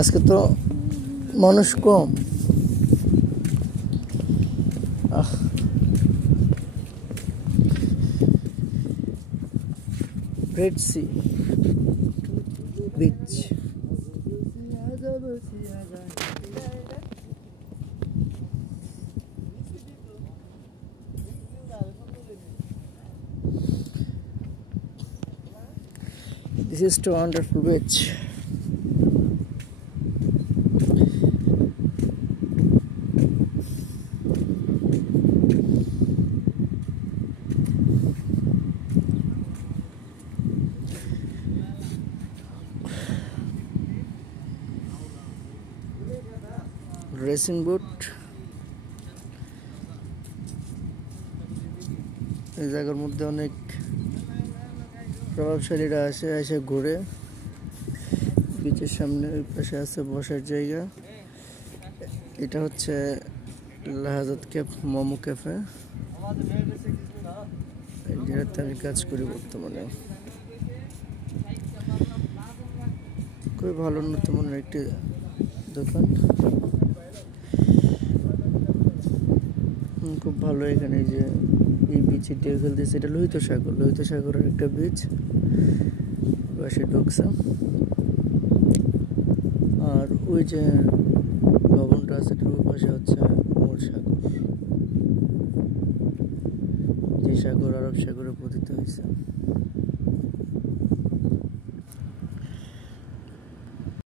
আজকে তো মানুষ কম। Red Sea beach. This is too wonderful beach. Racing boat. এই জায়গার মধ্যে অনেক প্রভাবশালীরা এসে ঘুরে। বিচের সামনে ওই পাশে আছে বসার জায়গা। এটা হচ্ছে লাহাজাত ক্যাফ মোমো ক্যাফে, যেটাতে আমি কাজ করি বর্তমানে। খুবই ভালো উন্নতমানের একটি দোকান, খুব ভালো। এখানে যে এই বিচে ঢেউ খেলতেছে, এটা লোহিত সাগরের একটা বিচ। পাশে ঢুকছে, আর ওই যে ভবনটা আছে ওই পাশে হচ্ছে মূল সাগর, যে সাগর আরব সাগরে পতিত হয়েছে।